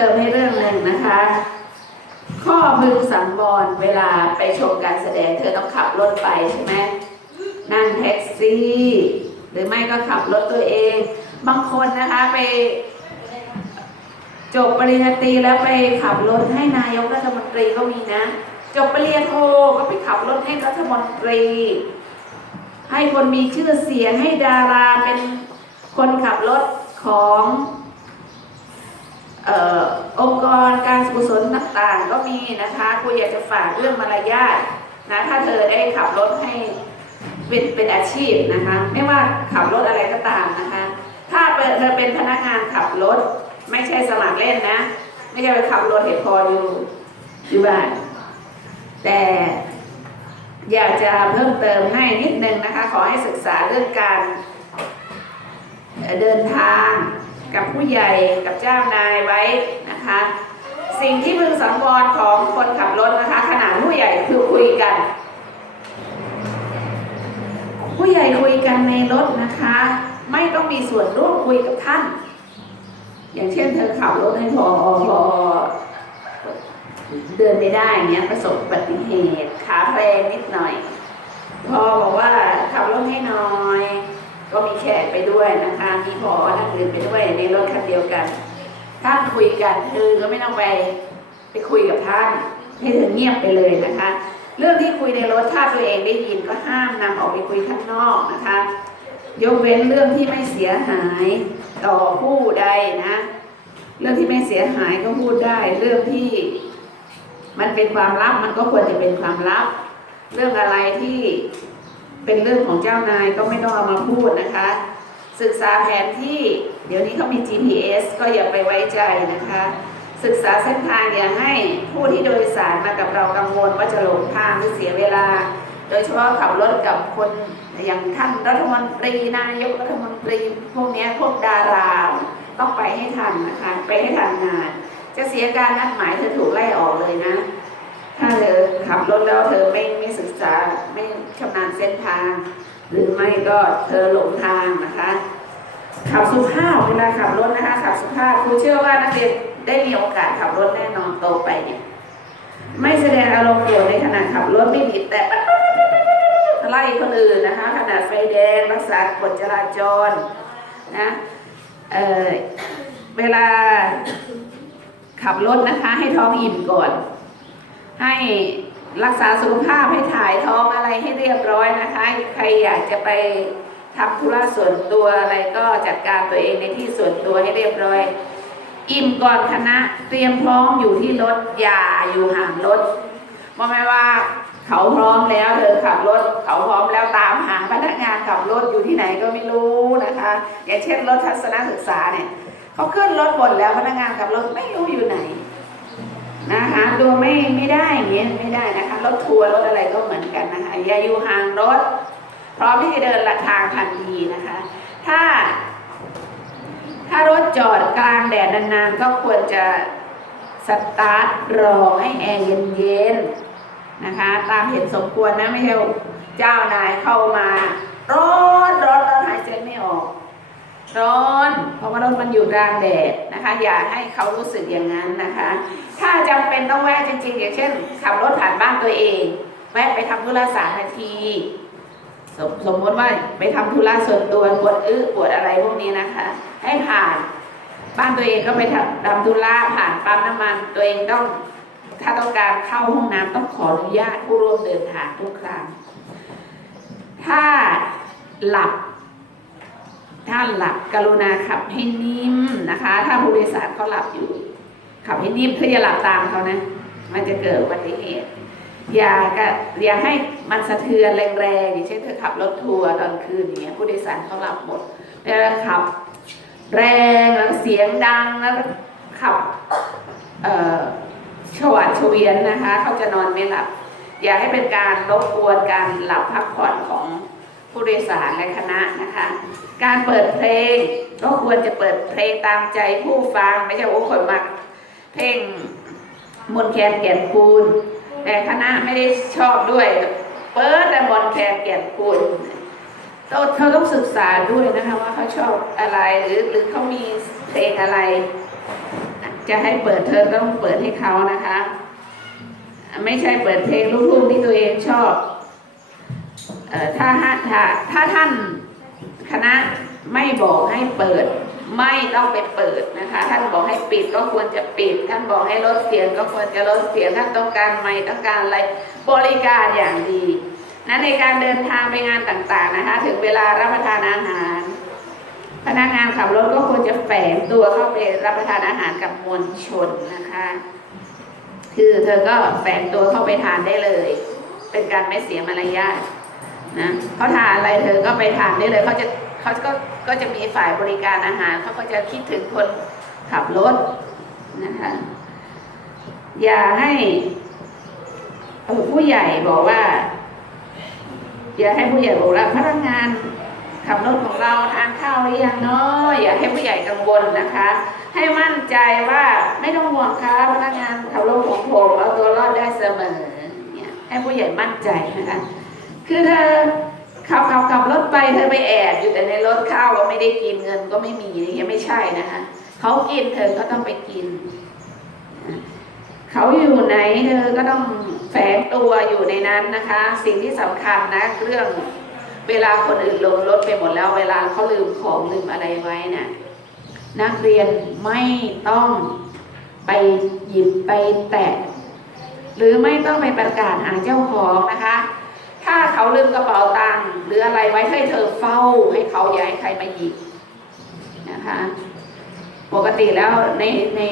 ติมให้เรื่องหนึ่งนะคะ ข้อพึงสังวรเวลาไปชมการแสดงเธอต้องขับรถไปใช่ไหมนั่งแท็กซี่ หรือไม่ก็ขับรถตัวเอง บางคนนะคะไป จบปริญญาตรีแล้วไปขับรถให้นายกรัฐมนตรีก็มีนะ จบปริญญาโทก็ไปขับรถให้รัฐมนตรี ให้คนมีชื่อเสียงให้ดาราเป็นคนขับรถของเอ่อองค์กร กุศลต่างๆ ก็มีนะคะครูอยากจะฝากเรื่องมารยาทนะถ้าเธอได้ขับรถให้เป็นเป็นอาชีพนะคะ ไม่ว่าขับรถอะไรก็ตามนะคะ ถ้าเธอเป็นพนักงานขับรถ ไม่ใช่สมัครเล่นนะ ไม่ใช่ไปขับรถเห็นพออยู่อยู่บ้านแต่อยากจะเพิ่มเติมให้นิดนึงนะคะ ขอให้ศึกษาเรื่องการเดินทางกับผู้ใหญ่กับเจ้านายไว้นะคะ สิ่งที่พึงสังวรของคนขับรถนะคะ ขนาดผู้ใหญ่คือคุยกัน ผู้ใหญ่คุยกันในรถนะคะ ไม่ต้องมีส่วนร่วมคุยกับท่าน อย่างเช่นเธอขับรถให้พอพอเดินไม่ได้เนี้ยประสบอุบัติเหตุขาแพลงนิดหน่อย พอบอกว่าขับรถให้น่อย ก็มีแขกไปด้วยนะคะ มีพอท่านอื่นไปด้วยในรถคันเดียวกัน ท่านคุยกันเธอก็ไม่ต้องไปไปคุยกับท่านให้เธอเงียบไปเลยนะคะ เรื่องที่คุยในรถถ้าตัวเองได้ยินก็ห้ามนำออกไปคุยข้างนอกนะคะ ยกเว้นเรื่องที่ไม่เสียหายต่อผู้ใดนะ เรื่องที่ไม่เสียหายก็พูดได้ เรื่องที่ มันเป็นความลับมันก็ควรจะเป็นความลับ เรื่องอะไรที่เป็นเรื่องของเจ้านายก็ไม่ต้องเอามาพูดนะคะ ศึกษาแผนที่ เดี๋ยวนี้เขามี GPS ก็อย่าไปไว้ใจนะคะ ศึกษาเส้นทางอย่าให้ผู้ที่โดยสารมากับเรากังวลว่าจะหลงทางหรือเสียเวลา โดยเฉพาะขับรถกับคนอย่างท่านรัฐมนตรีนายกรัฐมนตรีพวกนี้พวกดาราต้องไปให้ทันนะคะ ไปให้ทันงาน จะเสียการนัดหมายเธอถูกไล่ออกเลยนะ ถ้าเธอขับรถแล้วเธอไม่ไม่ศึกษาไม่ชำนาญเส้นทาง หรือไม่ก็เธอหลงทางนะคะ ขับสุภาพเวลาขับรถนะคะขับสุภาพครูเชื่อว่านักเรียนได้มีโอกาสขับรถแน่นอนโตไปเนี่ยไม่แสดงอารมณ์โกรธในขณะขับรถไม่บีบแต่ไล่คนอื่นนะคะขนาดไฟแดงรักษากฎจราจรนะเออเวลาขับรถนะคะให้ท้องอิ่มก่อน ให้รักษาสุขภาพให้ถ่ายท้องอะไรให้เรียบร้อยนะคะ ใครอยากจะไป ทำธุระส่วนตัวอะไรก็จัดการตัวเองในที่ส่วนตัวให้เรียบร้อย อิ่มก่อนคณะเตรียมพร้อมอยู่ที่รถอย่าอยู่ห่างรถเพราะไม่ว่าเขาพร้อมแล้วเธอขับรถ เขาพร้อมแล้วตามหาพนักงานขับรถอยู่ที่ไหนก็ไม่รู้นะคะ อย่างเช่นรถทัศนศึกษาเนี่ยเขาขึ้นรถหมดแล้วพนักงานขับรถไม่รู้อยู่ไหนนะคะดูไม่ไม่ได้อย่างเงี้ยไม่ได้นะคะรถทัวร์รถอะไรก็เหมือนกันนะคะอย่าอยู่ห่างรถ พร้อมที่จะเดินละทางทันทีนะคะ ถ้า ถ้ารถจอดกลางแดดนานๆ ก็ควรจะสตาร์ทรอให้แอร์เย็นๆนะคะ ตามเห็นสมควรนะไม่ใช่เจ้านายเข้ามา ร้อนร้อนร้อนหายใจไม่ออกร้อนเพราะว่ารถมันอยู่กลางแดดนะคะ อย่าให้เขารู้สึกอย่างนั้นนะคะ ถ้าจำเป็นต้องแวะจริงๆ อย่างเช่น ขับรถผ่านบ้านตัวเอง แวะไปทำธุระสามนาที สมสมมติว่าไปทำธุระส่วนตัวปวดอึปวดอะไรพวกนี้นะคะ ให้ผ่านบ้านตัวเองก็ไปทำทำธุระผ่านปั๊มน้ำมัน ตัวเองต้องถ้าต้องการเข้าห้องน้ำต้องขออนุญาตผู้ร่วมเดินทางทุกครั้ง ถ้าหลับถ้าหลับกรุณาขับให้นิ่มนะคะ ถ้าผู้โดยสารเขาหลับอยู่ ขับให้นิ่มเพื่ออย่าหลับตามเขานะ มันจะเกิดอุบัติเหตุ อย่ากะอย่าให้มันสะเทือนแรงๆอย่างเช่นเธอขับรถทัวร์ตอนคืนอย่างเงี้ยผู้โดยสารเขาหลับหมดเวลาขับ แรงแล้วเสียงดังแล้วขับเอ่อฉวัดเฉวียนนะคะเขาจะนอนไม่หลับ อย่าให้เป็นการรบกวนการหลับพักผ่อนของผู้โดยสารและคณะนะคะ การเปิดเพลงก็ควรจะเปิดเพลงตามใจผู้ฟังไม่ใช่โอ้คนมาเพลงมนแคนแก่นคูณ แต่คณะไม่ได้ชอบด้วย เปิดแต่มนต์แคนแก่นคูณเราเธอต้องศึกษาด้วยนะคะว่าเขาชอบอะไรหรือหรือเขามีเพลงอะไร จะให้เปิดเธอต้องเปิดให้เขานะคะ ไม่ใช่เปิดเพลงลูกทุ่งที่ตัวเองชอบออถ้าถ้าถ้าท่านคณะไม่บอกให้เปิด ไม่ต้องไปเปิดนะคะ ท่านบอกให้ปิดก็ควรจะปิด ท่านบอกให้ลดเสียงก็ควรจะลดเสียงท่านต้องการไม่ต้องการอะไรบริการอย่างดีนะในการเดินทางไปงานต่างๆนะคะ ถึงเวลารับประทานอาหาร พนักงานขับรถก็ควรจะแฝงตัวเข้าไปรับประทานอาหารกับมวลชนนะคะ คือเธอก็แฝงตัวเข้าไปทานได้เลย เป็นการไม่เสียมารยาทนะเขาทานอะไรเธอก็ไปทานได้เลยเขาจะ เขาก็ก็จะมีฝ่ายบริการอาหารเขาก็จะคิดถึงคนขับรถนะคะอย่าให้ผู้ใหญ่บอกว่า อย่าให้ผู้ใหญ่บอกว่าพนักงานขับรถของเราทานข้าวหรือยังเนาะอย่าให้ผู้ใหญ่กังวลนะคะ ให้มั่นใจว่าไม่ต้องห่วงครับพนักงานขับรถของผมเอาตัวรอดได้เสมอเนี่ยให้ผู้ใหญ่มั่นใจนะคะคือเธอ ขับขับขับรถไปเธอไปแอบอยู่แต่ในรถข้าวก็ไม่ได้กินเงินก็ไม่มีอย่างเงี้ยไม่ใช่นะคะเขากินเธอก็ต้องไปกินเขาอยู่ไหนเธอก็ต้องแฝงตัวอยู่ในนั้นนะคะ สิ่งที่สำคัญนะเรื่องเวลาคนอื่นลงรถไปหมดแล้ว เวลาเขาลืมของลืมอะไรไว้น่ะนักเรียนไม่ต้องไปหยิบไปแตะหรือไม่ต้องไปประกาศหาเจ้าของนะคะ ถ้าเขาลืมกระเป๋าตังค์หรืออะไรไว้ให้เธอเฝ้าให้เขาอย่าให้ใครมาหยิบนะคะ ปกติแล้วในใน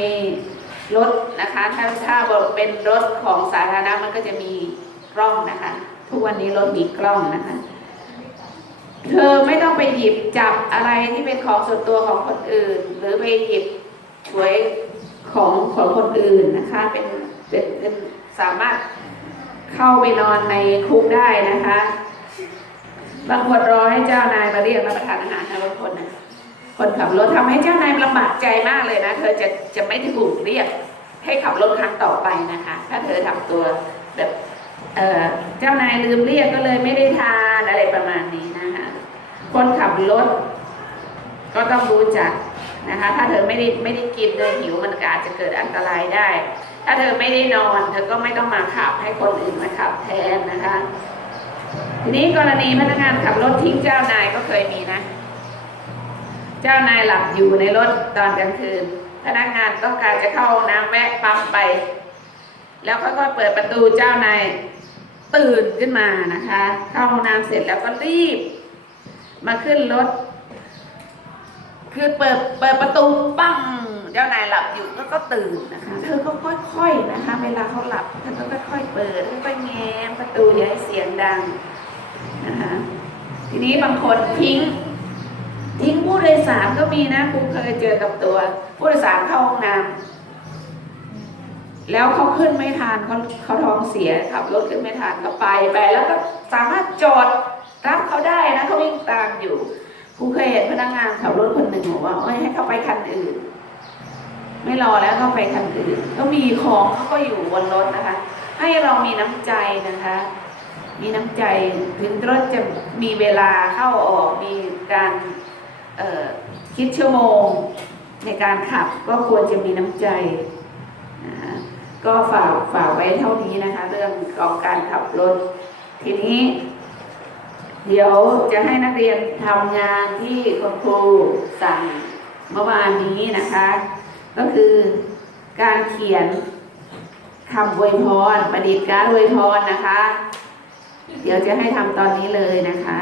รถนะคะ ถ้าถ้าเป็นรถของสาธารณะมันก็จะมีกล้องนะคะ ทุกวันนี้รถมีกล้องนะคะ เธอไม่ต้องไปหยิบจับอะไรที่เป็นของส่วนตัวของคนอื่น หรือไปหยิบฉวยของของคนอื่นนะคะ เป็นเป็นเป็นสามารถ เข้าไปนอนในคุกได้นะคะ บางคนรอให้เจ้านายมาเรียกรับประทานอาหารนะบางคนนะคนขับรถทำให้เจ้านายลำบากใจมากเลยนะ เธอจะจะไม่ถูกเรียกให้ขับรถครั้งต่อไปนะคะ ถ้าเธอทำตัวแบบเออเจ้านายลืมเรียกก็เลยไม่ได้ทานอะไรประมาณนี้นะคะคนขับรถก็ต้องรู้จักนะคะ ถ้าเธอไม่ได้ไม่ได้กินเธอหิวมันก็อาจจะเกิดอันตรายได้ ถ้าเธอไม่ได้นอน เธอก็ไม่ต้องมาขับให้คนอื่นมาขับแทนนะคะทีนี้กรณีพนักงานขับรถทิ้งเจ้านายก็เคยมีนะ เจ้านายหลับอยู่ในรถตอนกลางคืน พนักงานต้องการจะเข้าห้องน้ำแวะปั๊มไป แล้วค่อยๆเปิดประตูเจ้านายตื่นขึ้นมานะคะ เข้าห้องน้ำเสร็จแล้วก็รีบ มาขึ้นรถ คือเปิดเปิดประตูปั้ง จ้านายหลับอยู่แล้วก็ตื่นนะคะเธอก็ค่อยๆนะคะ เวลาเขาหลับเธอก็ค่อยๆเปิดค่อยๆแง้มประตูอย่าให้เสียงดังนะคะทีนี้บางคนทิ้ง ทิ้งผู้โดยสารก็มีนะคุณเคยเจอกับตัว ผู้โดยสารเข้าห้องน้ำแล้วเขาขึ้นไม่ทันเขาเขาท้องเสียขับรถขึ้นไม่ทันก็ไปไปแล้วก็สามารถจอดรับเขาได้นะเขาวิ่งตามอยู่ครูเคยเห็นพนักงานขับรถคนหนึ่งบอกว่าเอ้ยให้เขาไปคันอื่น ไม่รอแล้วเขาไปคันอื่นก็มีของเขาก็อยู่บนรถนะคะ ให้เรามีน้ำใจนะคะ มีน้ำใจถึงรถจะมีเวลาเข้าออกมีการคิดชั่วโมงในการขับก็ควรจะมีน้ำใจนะคะก็ฝากฝากไว้เท่านี้นะคะ เรื่องของการขับรถ ทีนี้ เดี๋ยวจะให้นักเรียนทำงานที่คุณครูสั่งเมื่อวานนี้นะคะ ก็คือการเขียนคำอวยพรประดิษฐ์การอวยพรนะคะ เดี๋ยวจะให้ทำตอนนี้เลยนะคะ